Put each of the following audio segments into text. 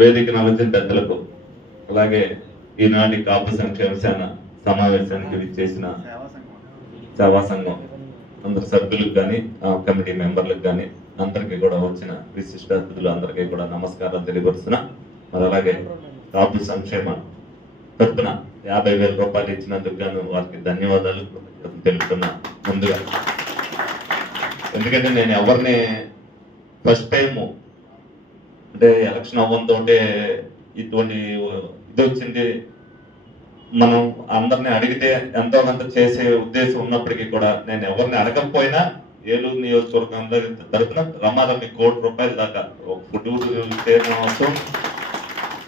వేదిక నలచిన పెద్దలకు అలాగే ఈనాటి కాపు సంక్షేమ సేన సమావేశానికి విచ్చేసిన సేవా సంఘం. అందరు సభ్యులకు కానీ కమిటీ మెంబర్లకు కానీ అందరికీ కూడా వచ్చిన విశిష్ట అతిథులు అందరికీ కూడా నమస్కారాలు తెలియపరుస్తున్న. మరి అలాగే కాపు సంక్షేమ తరఫున యాభై వేల రూపాయలు ఇచ్చినందుకు గాను వారికి ధన్యవాదాలు తెలుపుతున్నా ముందుగా. ఎందుకంటే నేను ఎవరిని ఫస్ట్ టైము అంటే ఎలక్షన్ అవ్వంతో ఇటువంటి ఇది వచ్చింది. మనం అందరిని అడిగితే ఎంతో కొంత చేసే ఉద్దేశం ఉన్నప్పటికీ కూడా నేను ఎవరిని అడగకపోయినా ఏలూరు నియోజకవర్గం తరఫున రమారమి కోటి రూపాయల దాకా. ఒక ఫుడ్ చేయడం అవ్వచ్చు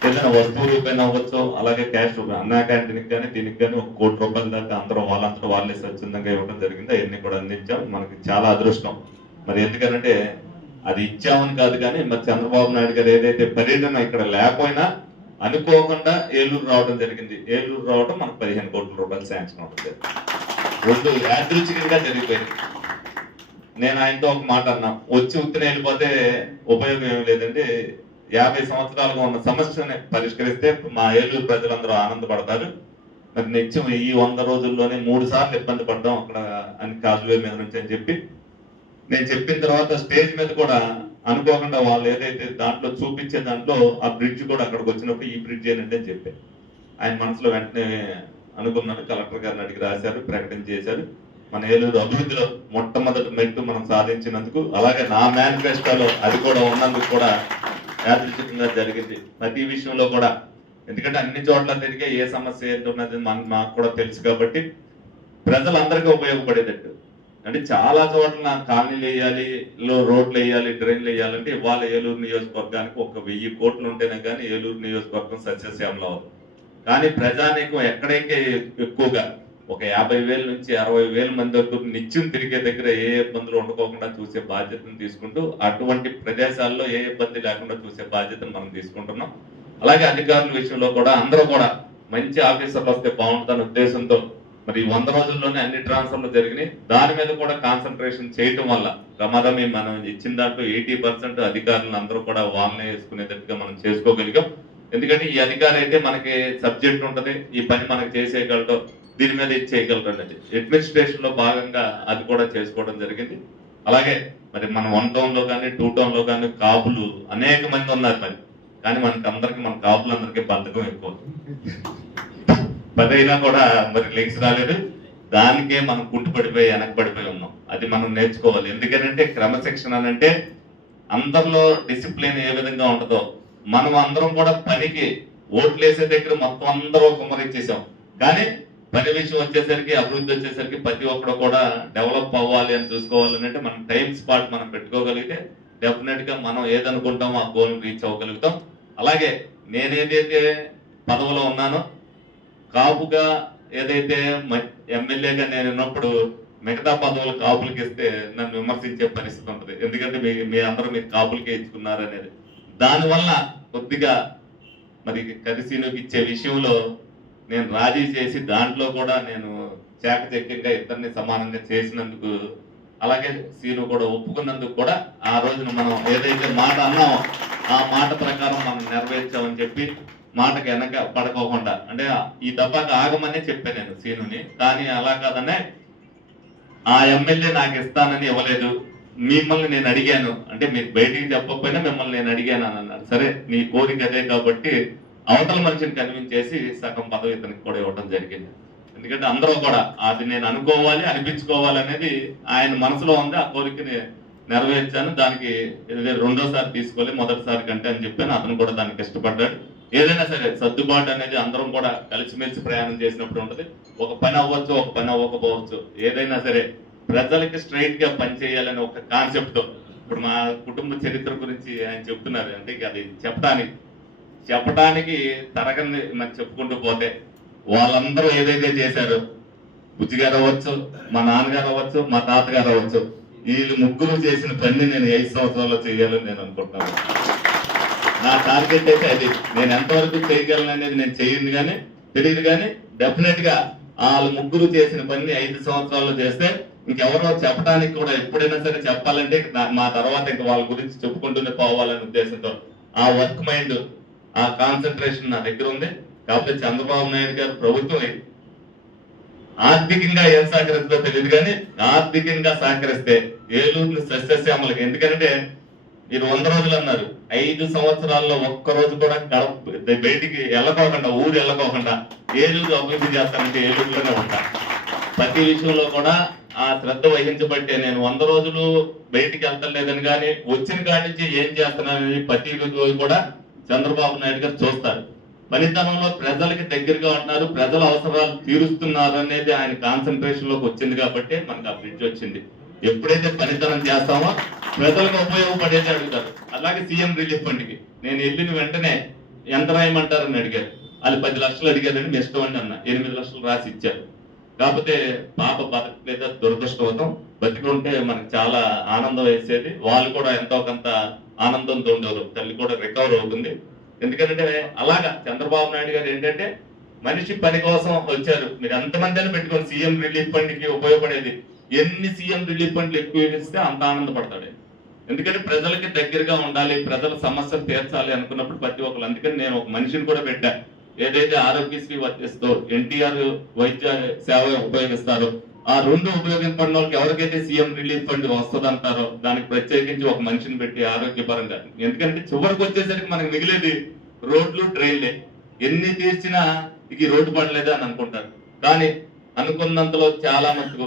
ఏదైనా వస్తువు రూపాయన అవ్వచ్చు అలాగే క్యాష్ రూపాయ అన్నా క్యాంటీన్కి కానీ దీనికి కానీ ఒక కోటి రూపాయల దాకా అందరూ వాళ్ళంతా వాళ్ళే స్వచ్ఛందంగా ఇవ్వడం జరిగింది. అవన్నీ కూడా అందించాం. మనకి చాలా అదృష్టం. మరి ఎందుకనంటే అది ఇచ్చామని కాదు కానీ మరి చంద్రబాబు నాయుడు గారు ఏదైతే పర్యటన ఇక్కడ లేకపోయినా అనుకోకుండా ఏలూరు రావడం జరిగింది. ఏలూరు రావడం మనకు పదిహేను కోట్ల రూపాయలు శాంక్షన్ అవుతుంది రెండు యాదృచ్ఛికంగా జరిగిపోయింది నేను ఆయనతో ఒక మాట అన్నా. వచ్చి ఉత్తిన వెళ్ళిపోతే ఉపయోగం ఏమి లేదండి. యాభై సంవత్సరాలుగా ఉన్న సమస్యని పరిష్కరిస్తే మా ఏలూరు ప్రజలందరూ ఆనందపడతారు. మరి నిత్యం ఈ వంద రోజుల్లోనే మూడు సార్లు ఇబ్బంది పడ్డాం అక్కడ అని కాజువే మీద నుంచి అని చెప్పి నేను చెప్పిన తర్వాత స్టేజ్ మీద కూడా అనుకోకుండా వాళ్ళు ఏదైతే దాంట్లో చూపించే దాంట్లో ఆ బ్రిడ్జ్ కూడా అక్కడికి వచ్చినప్పుడు ఈ బ్రిడ్జ్ ఏనంటే అని చెప్పారు. ఆయన మనసులో వెంటనే అనుకున్నాడు. కలెక్టర్ గారిని అడిగి రాశారు ప్రకటన చేశారు. మన ఏలూరు అభివృద్ధిలో మొట్టమొదటి మెట్టు మనం సాధించినందుకు అలాగే నా మేనిఫెస్టోలో అది కూడా ఉన్నందుకు కూడా యాదృచ్ఛికంగా జరిగింది. ప్రతి విషయంలో కూడా. ఎందుకంటే అన్ని చోట్ల తిరిగే ఏ సమస్య ఏంటి ఉన్నది మన మాకు కూడా తెలుసు కాబట్టి ప్రజలందరికీ ఉపయోగపడేటట్టు. అంటే చాలా చోట్ల కాలనీలు వేయాలి లో రోడ్లు వేయాలి డ్రైన్లు వేయాలంటే ఇవాళ ఏలూరు నియోజకవర్గానికి ఒక వెయ్యి కోట్లు ఉంటేనే కానీ ఏలూరు నియోజకవర్గం సస్యశ్యామలం అవ్వదు కానీ ప్రజానీకం ఎక్కడైతే ఎక్కువగా ఒక యాభై వేల నుంచి అరవై వేల మంది వరకు నిత్యం తిరిగే దగ్గర ఏ ఇబ్బందులు ఉండకోకుండా చూసే బాధ్యతను తీసుకుంటూ అటువంటి ప్రదేశాల్లో ఏ ఇబ్బంది లేకుండా చూసే బాధ్యతను మనం తీసుకుంటున్నాం. అలాగే అధికారుల విషయంలో కూడా అందరూ కూడా మంచి ఆఫీసర్లు వస్తే బాగుంటుందనే ఉద్దేశంతో మరి ఈ వంద రోజుల్లోనే అన్ని ట్రాన్స్ఫర్లు జరిగినాయి. దాని మీద కూడా కాన్సన్ట్రేషన్ చేయటం వల్ల ప్రమాదం మనం ఇచ్చిన దాంట్లో ఎయిటీ పర్సెంట్ అధికారులను అందరూ కూడా వాళ్ళనే వేసుకునేటట్టుగా మనం చేసుకోగలిగాం. ఎందుకంటే ఈ అధికారి అయితే మనకి సబ్జెక్ట్ ఉంటుంది ఈ పని మనకి చేసేయగలటం దీని మీద ఇది చేయగలరు అనేది అడ్మినిస్ట్రేషన్లో భాగంగా అది కూడా చేసుకోవడం జరిగింది. అలాగే మరి మన వన్ టౌన్లో కానీ టూ టౌన్లో కానీ కాపులు అనేక మంది ఉన్నారు మరి. కానీ మనకి అందరికి మన కాపులందరికీ బద్ధకం ఎక్కువ. పదైనా కూడా మరి లెగ్స్ రాలేదు. దానికే మనం కుంటుపడిపోయి వెనకబడిపోయి ఉన్నాం. అది మనం నేర్చుకోవాలి. ఎందుకంటే క్రమశిక్షణ అని అంటే అందరిలో డిసిప్లిన్ ఏ విధంగా ఉంటుందో మనం అందరం కూడా పనికి ఓట్లు వేసే దగ్గర మొత్తం అందరూ కుమ్మరించేసాం కానీ పని విషయం వచ్చేసరికి అభివృద్ధి వచ్చేసరికి ప్రతి ఒక్కరు కూడా డెవలప్ అవ్వాలి అని చూసుకోవాలని అంటే మనం టైం స్పాట్ మనం పెట్టుకోగలిగితే డెఫినెట్గా మనం ఏదనుకుంటామో ఆ గోల్ రీచ్ అవ్వగలుగుతాం. అలాగే నేనేదైతే పదవులో పదవిలో ఉన్నానో కాపుగా ఏదైతే ఎమ్మెల్యేగా నేను ఉన్నప్పుడు మిగతా పదవులు కాపులకి ఇస్తే నన్ను విమర్శించే పరిస్థితి ఉంటుంది. ఎందుకంటే మీ మీ అందరూ మీరు కాపులకే ఇచ్చుకున్నారనేది. దానివల్ల కొద్దిగా మరి కరిసీనుకి ఇచ్చే విషయంలో నేను రాజీ చేసి దాంట్లో కూడా నేను చాకచక్యంగా ఇద్దరిని సమానంగా చేసినందుకు అలాగే సీను కూడా ఒప్పుకున్నందుకు కూడా ఆ రోజున మనం ఏదైతే మాట అన్నామో ఆ మాట ప్రకారం మనం నెరవేర్చామని చెప్పి మాటకు వెనక పడుకోకుండా. అంటే ఈ దఫాకి ఆగమనే చెప్పాను నేను సీనుని. కానీ అలా కాదనే ఆ ఎమ్మెల్యే నాకు ఇస్తానని ఇవ్వలేదు. మిమ్మల్ని నేను అడిగాను. అంటే మీరు బయటికి చెప్పకపోయినా మిమ్మల్ని నేను అడిగాను అని అన్నారు. సరే నీ కోరిక అదే కాబట్టి అవతల మనిషిని కన్విన్స్ చేసి సగం పదవి ఇతనికి కూడా ఇవ్వడం జరిగింది. ఎందుకంటే అందరూ కూడా అది నేను అనుకోవాలి అనిపించుకోవాలి అనేది ఆయన మనసులో ఉంది. ఆ కోరికని నెరవేర్చాను. దానికి రెండోసారి తీసుకోవాలి మొదటిసారి కంటే అని చెప్పాను. అతను కూడా దానికి ఇష్టపడ్డాడు. ఏదైనా సరే సర్దుబాటు అనేది అందరం కూడా కలిసిమెలిసి ప్రయాణం చేసినప్పుడు ఉంటుంది. ఒక పని అవ్వచ్చు ఒక పని అవ్వకపోవచ్చు. ఏదైనా సరే ప్రజలకి స్ట్రైట్గా పని చేయాలని ఒక కాన్సెప్ట్తో. ఇప్పుడు మా కుటుంబ చరిత్ర గురించి ఆయన చెప్తున్నారు. అంటే అది చెప్పడానికి చెప్పడానికి తరగని మనం చెప్పుకుంటూ పోతే వాళ్ళందరూ ఏదైతే చేశారో బుజ్జిగారు అవ్వచ్చు మా నాన్నగారు అవ్వచ్చు మా తాతగారు అవ్వచ్చు వీళ్ళు ముగ్గురు చేసిన పని నేను ఐదు సంవత్సరాల్లో చేయాలని నేను అనుకుంటున్నాను. నా టార్గెట్ అయితే అది. నేను ఎంతవరకు చేయగలను అనేది నేను చేయింది కానీ తెలియదు కానీ డెఫినెట్గా వాళ్ళు ముగ్గురు చేసిన పని ఐదు సంవత్సరాల్లో చేస్తే ఇంకెవరో చెప్పడానికి కూడా ఎప్పుడైనా సరే చెప్పాలంటే నా- మా తర్వాత ఇంకా వాళ్ళ గురించి చెప్పుకుంటూనే పోవాలనే ఉద్దేశంతో ఆ వర్క్ మైండ్ ఆ కాన్సన్ట్రేషన్ నా దగ్గర ఉంది. కాకపోతే చంద్రబాబు నాయుడు గారు ప్రభుత్వం ఆర్థికంగా ఏం సహకరిస్తుందో తెలియదు కానీ ఆర్థికంగా సహకరిస్తే ఏలూరుని సస్యశ్యామలకి. ఎందుకంటే మీరు వంద రోజులు అన్నారు. ఐదు సంవత్సరాల్లో ఒక్క రోజు కూడా గడప బయటికి వెళ్ళకోకుండా ఊరు వెళ్ళకోకుండా ఏలూరు అభివృద్ధి చేస్తానంటే ఏలూరులోనే ఉంటా. ప్రతి విషయంలో కూడా ఆ శ్రద్ధ వహించబట్టే నేను వంద రోజులు బయటికి వెళ్తలేదని కానీ వచ్చిన కాడి నుంచి ఏం చేస్తున్నానని ప్రతి రోజు కూడా చంద్రబాబు నాయుడు గారు చూస్తారు. పనితనంలో ప్రజలకి దగ్గరగా ఉంటున్నారు ప్రజల అవసరాలు తీరుస్తున్నారు అనేది ఆయన కాన్సన్ట్రేషన్లోకి వచ్చింది కాబట్టి మనకు ఆ బ్రిడ్జ్ వచ్చింది. ఎప్పుడైతే పనితనం చేస్తామో ప్రజలకు ఉపయోగపడేది అడుగుతారు అలాగే సీఎం రిలీఫ్ ఫండ్కి. నేను వెళ్ళిన వెంటనే ఎంత రాయమంటారని అడిగారు వాళ్ళు పది లక్షలు అడిగారని మీ ఇష్టం అన్న. ఎనిమిది లక్షలు రాసి ఇచ్చారు. కాకపోతే పాప బతకలేదా దురదృష్టవతం బతికుంటే మనకు చాలా ఆనందం వేసేది. వాళ్ళు కూడా ఎంతో కొంత ఆనందంతో ఉండేవారు. తల్లి కూడా రికవర్ అవుతుంది. ఎందుకంటే అలాగా చంద్రబాబు నాయుడు గారు ఏంటంటే మనిషి పని కోసం వచ్చారు. మీరు ఎంతమంది అని పెట్టుకోండి. సీఎం రిలీఫ్ ఫండ్కి ఉపయోగపడేది. ఎన్ని సీఎం రిలీఫ్ ఫండ్లు ఎక్కువ ఇస్తే అంత ఆనందపడతాడు ఎందుకంటే ప్రజలకి దగ్గరగా ఉండాలి ప్రజల సమస్యలు తీర్చాలి అనుకున్నప్పుడు ప్రతి ఒక్కరు అందుకని నేను ఒక మనిషిని కూడా పెట్టా. ఏదైతే ఆరోగ్యశ్రీ వర్తిస్తో ఎన్టీఆర్ వైద్య సేవ ఉపయోగిస్తారో ఆ రెండు ఉపయోగింపడిన వాళ్ళకి ఎవరికైతే సీఎం రిలీఫ్ ఫండ్ వస్తుందంటారో దానికి ప్రత్యేకించి ఒక మనిషిని పెట్టి ఆరోగ్యపరంగా. ఎందుకంటే చివరికి వచ్చేసరికి మనకు మిగిలేది రోడ్లు ట్రైన్లే. ఎన్ని తీర్చినా ఇది రోడ్డు పడలేదా అని అనుకుంటారు. కానీ అనుకున్నంతలో చాలా మటుకు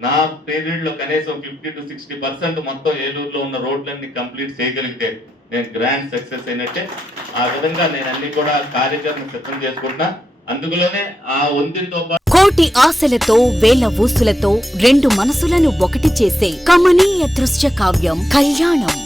నా పీరియడ్లో కనీసం ఫిఫ్టీ టు సిక్స్టీ పర్సెంట్ మొత్తం ఏలూరులో ఉన్న రోడ్లన్నీ కంప్లీట్ చేయగలిగితే నేను గ్రాండ్ సక్సెస్ అయినట్టే. ఆ విధంగా నేను అన్ని కూడా కార్యక్రమం సిద్ధం చేసుకుంటున్నా. అందులోనే ఆ వంతితో పాటు కోటి ఆశలతో వేల ఊసులతో రెండు మనసులను ఒకటి చేసే కమనీయ దృశ్య కావ్యం కళ్యాణం.